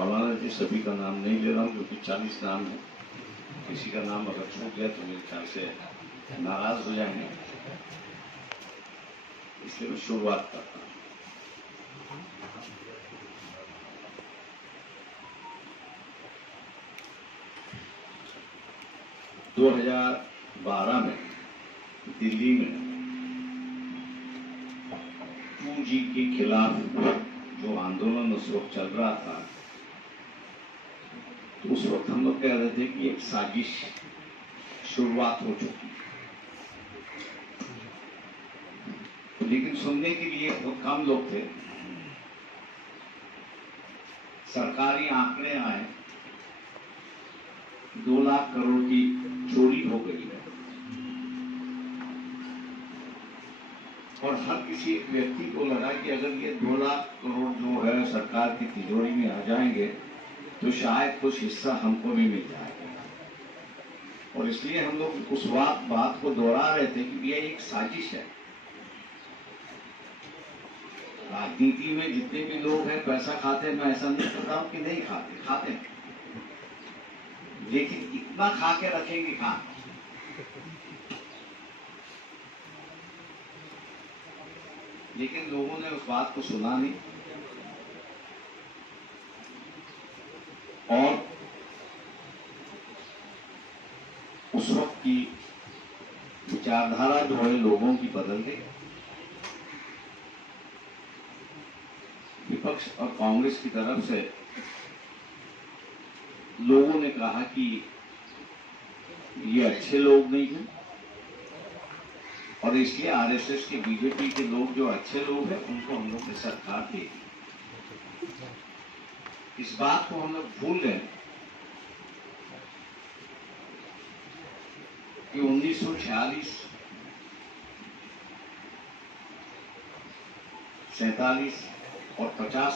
मौलाना जी सभी का नाम नहीं ले रहा हूँ क्योंकि 40 नाम है। किसी का नाम अगर छूट गया तो मेरे ख्याल से नाराज हो जाएंगे, इसलिए मैं शुरुआत करता हूँ। दो 2012 में दिल्ली में 2G के खिलाफ जो आंदोलन उस वक्त चल रहा था, तो उस वक्त हम लोग कह रहे थे कि एक साजिश शुरुआत हो चुकी, लेकिन सुनने के लिए बहुत कम लोग थे। सरकारी आंकड़े आए, 2 लाख करोड़ की चोरी हो गई है और हर किसी व्यक्ति को लगा कि अगर ये 2 लाख करोड़ जो है सरकार की तिजोरी में आ जाएंगे तो शायद कुछ हिस्सा हमको भी मिल जाएगा। और इसलिए हम लोग उस बात को दोहरा रहे थे कि यह एक साजिश है। राजनीति में जितने भी लोग हैं पैसा खाते हैं, मैं ऐसा नहीं कहता हूं कि नहीं खाते, खाते हैं, लेकिन इतना खा के रखेंगे कहां? लेकिन लोगों ने उस बात को सुना नहीं और उस वक्त की विचारधारा जो है लोगों की बदल गई। विपक्ष और कांग्रेस की तरफ से लोगों ने कहा कि ये अच्छे लोग नहीं हैं और इसलिए आरएसएस के, बीजेपी के लोग जो अच्छे लोग हैं उनको हम लोग ने सरकार दी। इस बात को हम लोग भूल गए कि 1946, 47 और 50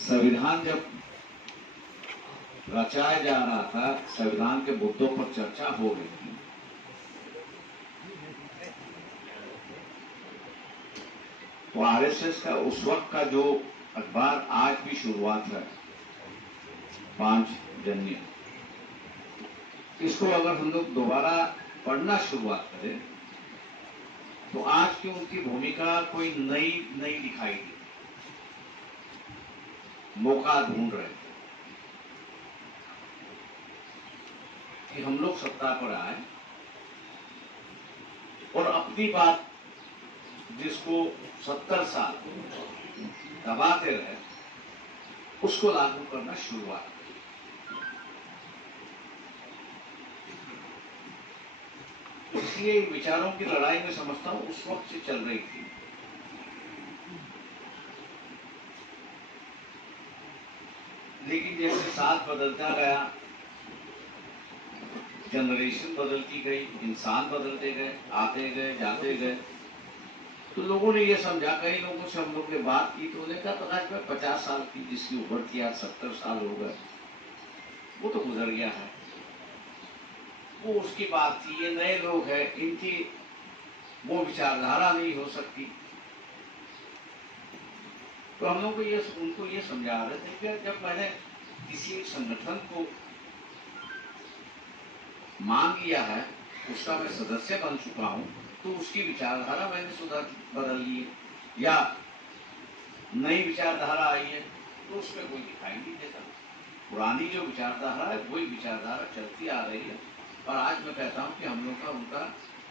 संविधान जब रचाया जा रहा था, संविधान के मुद्दों पर चर्चा हो रही थी, तो आरएसएस का उस वक्त का जो अखबार, आज भी शुरुआत है 5 जनवरी, इसको अगर हम लोग दोबारा पढ़ना शुरुआत करें तो आज की उनकी भूमिका कोई नई दिखाई दी। मौका ढूंढ रहे थे कि हम लोग सत्ता पर आए और अपनी बात जिसको 70 साल दबाते रहे उसको लागू करना शुरुआत की। इसलिए विचारों की लड़ाई में समझता हूं उस वक्त से चल रही थी। लेकिन जैसे साथ बदलता गया, जनरेशन बदलती गई, इंसान बदलते गए, आते गए, जाते गए, तो लोगों ने ये समझा, कई लोगों से हम लोग ने बात की तो उन्हें कहा प्रकाश भाई 50 साल की जिसकी उम्र थी आज 70 साल हो गए, वो तो गुजर गया है, वो उसकी बात थी। ये नए लोग हैं, इनकी वो विचारधारा नहीं हो सकती। तो हम लोग को उनको ये समझा रहे थे कि जब मैंने किसी एक संगठन को मान लिया है, उसका मैं सदस्य बन चुका हूं, तो उसकी विचारधारा मैंने बदल ली है या नई विचारधारा आई है, तो उसमें कोई दिखाई नहीं देता। पुरानी जो विचारधारा है वही विचारधारा चलती आ रही है और आज मैं कहता हूं कि हम लोग का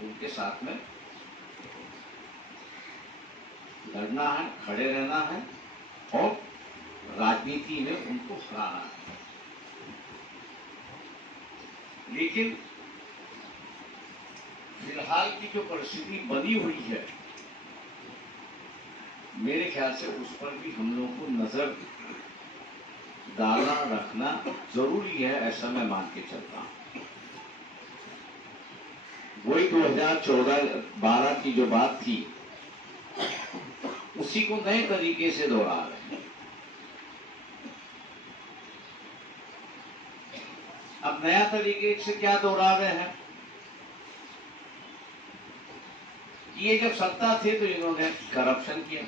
उनके साथ में लड़ना है, खड़े रहना है और राजनीति में उनको हराना है। लेकिन फिलहाल की जो परिस्थिति बनी हुई है, मेरे ख्याल से उस पर भी हम लोगों को नजर डालना, रखना जरूरी है, ऐसा मैं मान के चलता हूं। वही 2014-12 की जो बात थी उसी को नए तरीके से दोहरा रहे हैं। अब नया तरीके से क्या दोहरा रहे हैं? ये जब सत्ता थे तो इन्होंने करप्शन किया,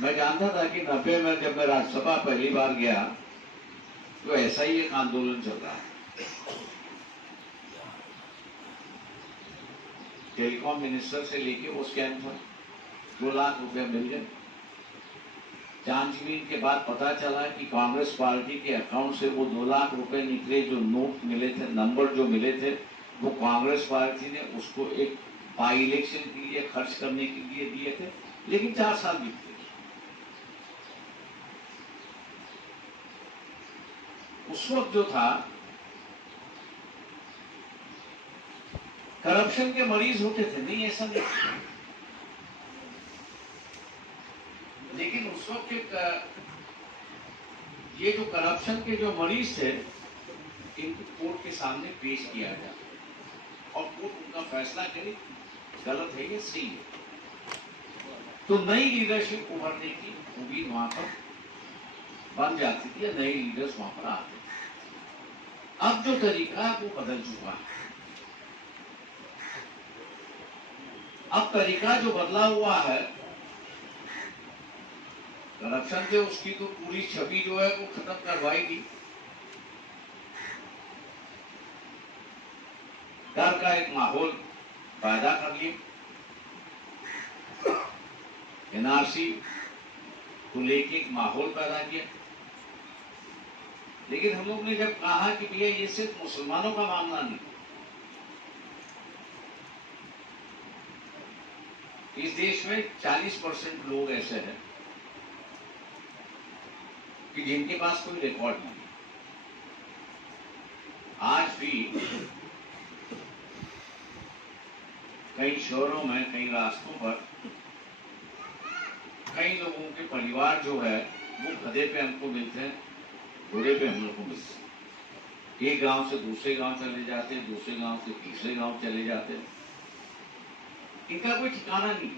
मैं जानता था कि 90 में जब मैं राज्यसभा पहली बार गया तो ऐसा ही एक आंदोलन चल रहा है। टेलीकॉम मिनिस्टर से लेके वो स्कैम था, 2 लाख रुपए मिल गए। जांचबीन के बाद पता चला कि कांग्रेस पार्टी के अकाउंट से वो 2 लाख रुपए निकले, जो नोट मिले थे, नंबर जो मिले थे, वो कांग्रेस पार्टी ने उसको एक बाई इलेक्शन के लिए खर्च करने के लिए दिए थे, लेकिन 4 साल बीत गए। उस वक्त जो था, करप्शन के मरीज होते थे, नहीं ऐसा नहीं, लेकिन उस वक्त ये जो करप्शन के जो मरीज थे, इनको कोर्ट के सामने पेश किया जाए और कोर्ट उनका फैसला करे, गलत है ये सही है, तो नई लीडरशिप उभरने की उम्मीद वहां पर बन जाती थी या नए लीडर्स वहां पर आते थे। अब जो तरीका है वो बदल चुका है। अब तरीका जो बदला हुआ है, करप्शन से उसकी तो पूरी छवि जो है वो खत्म करवाएगी। डर का एक माहौल पैदा कर लिए, एनआरसी को लेके एक माहौल पैदा किया। लेकिन हम लोग ने जब कहा कि भैया ये सिर्फ मुसलमानों का मामला नहीं, इस देश में 40% लोग ऐसे हैं कि जिनके पास कोई रिकॉर्ड नहीं है। आज भी कई शहरों में, कई रास्तों पर कई लोगों के परिवार जो है वो गधे पे हमको मिलते हैं, घोड़े पे हम लोग को मिलते हैं। एक गांव से दूसरे गांव चले जाते हैं, दूसरे गांव से तीसरे गांव चले जाते हैं। इनका कोई ठिकाना नहीं,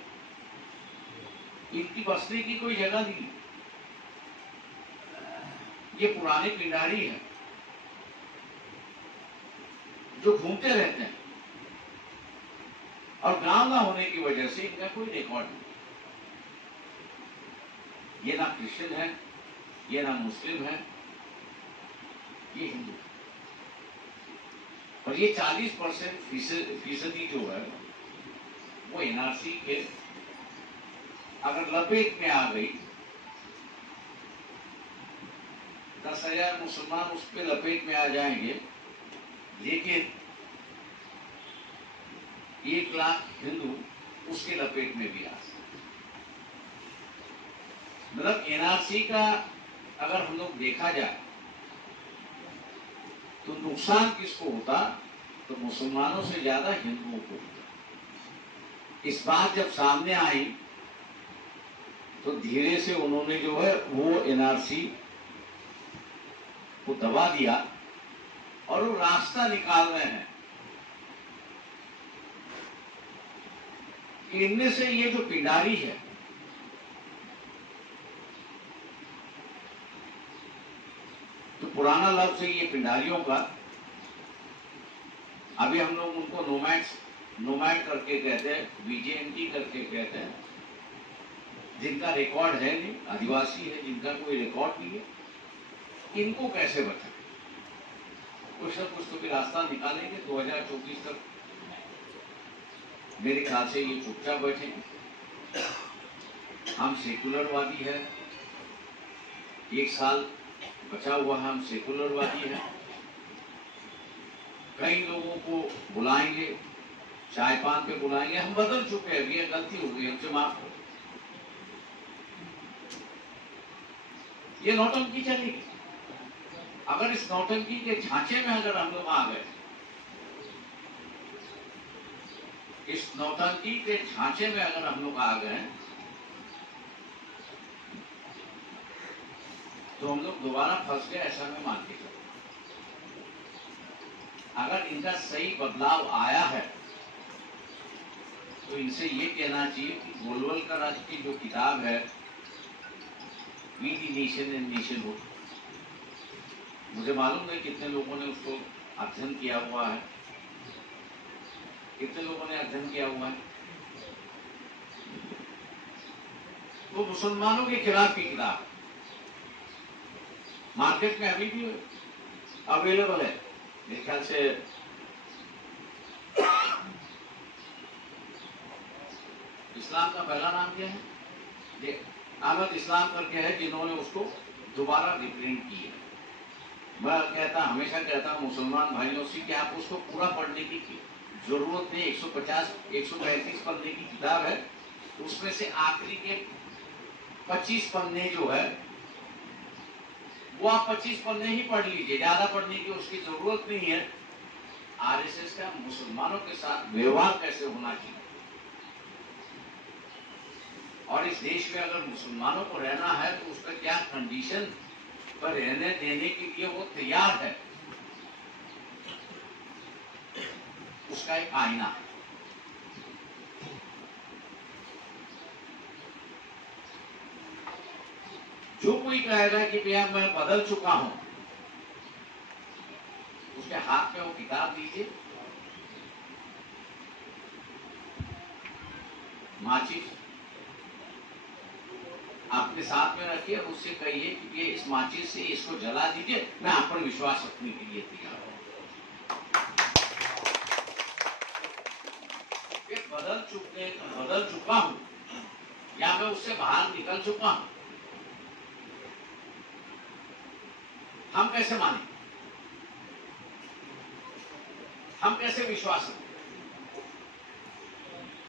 इनकी बसने की कोई जगह नहीं। ये पुराने पिंडारी हैं जो घूमते रहते हैं और गांव ना होने की वजह से इनका कोई रिकॉर्ड नहीं। ये ना क्रिश्चियन है, ये ना मुस्लिम है, ये हिंदू। और ये 40% फीसदी जो है वो एनआरसी के अगर लपेट में आ गई, 10,000 मुसलमान उस पे लपेट में आ जाएंगे, लेकिन 1 लाख हिंदू उसके लपेट में भी आ सकते। मतलब एनआरसी का अगर हम लोग देखा जाए तो नुकसान किसको होता, तो मुसलमानों से ज्यादा हिंदुओं को होता। इस बात जब सामने आई तो धीरे से उन्होंने जो है वो एनआरसी को दबा दिया और वो रास्ता निकाल रहे हैं कि इनमें से ये जो पिंडारी है, तो पुराना लफ्ज है ये पिंडारियों का, अभी हम लोग उनको नोमैड करके कहते हैं, बीजेएमटी करके कहते हैं, जिनका रिकॉर्ड है नहीं, आदिवासी है जिनका कोई रिकॉर्ड नहीं है, इनको कैसे बचाएं? कुछ ना कुछ तो भी रास्ता निकालेंगे। 2024 तक मेरे ख्याल से ये चुपचाप बैठेंगे। हम सेकुलरवादी है, 1 साल बचा हुआ है, हम सेकुलरवादी है। कई लोगों को बुलाएंगे, चाय पान पे बुलाएंगे, हम बदल चुके हैं, ये गलती हो गई, हमसे माफ करो। ये नौटंकी चलेगी। अगर इस नौटंकी के ढांचे में अगर हम लोग आ गए, इस नौटंकी के ढांचे में अगर हम लोग आ गए, तो हम लोग दोबारा फंस गए, ऐसा मैं मान के चलूं। अगर इनका सही बदलाव आया है तो इनसे ये कहना चाहिए कि गोलवलकर की जो किताब है, we the nation and nationhood, मुझे मालूम है कितने लोगों ने उसको अध्ययन किया हुआ है, कितने लोगों ने अध्ययन किया हुआ है। वो मुसलमानों के खिलाफ की किताब है। मार्केट में अभी भी अवेलेबल है, मेरे ख्याल से इस्लाम का पहला नाम क्या है, ये अहमद इस्लाम करके है, जिन्होंने उसको दोबारा रिप्रिंट किया। मैं हमेशा कहता हूँ मुसलमान भाइयों से कि आप उसको पूरा पढ़ने की जरूरत नहीं। 150 135 पन्ने की किताब है, उसमें से आखिरी के 25 पन्ने जो है वो आप 25 पन्ने ही पढ़ लीजिए, ज्यादा पढ़ने की उसकी जरूरत नहीं है। आरएसएस का मुसलमानों के साथ व्यवहार कैसे होना चाहिए, और इस देश में अगर मुसलमानों को रहना है तो उसका क्या कंडीशन पर रहने देने के लिए वो तैयार है, उसका एक आईना है। जो कोई कहेगा कि भैया मैं बदल चुका हूं, उसके हाथ में वो किताब दीजिए, माचिस आपके साथ में रखिए, उससे कहिए कि ये इस माचिस से इसको जला दीजिए, मैं आप पर विश्वास रखने के लिए तैयार हूं। बदल चुका हूं या मैं उससे बाहर निकल चुका हूं, हम कैसे माने, हम कैसे विश्वास रखें?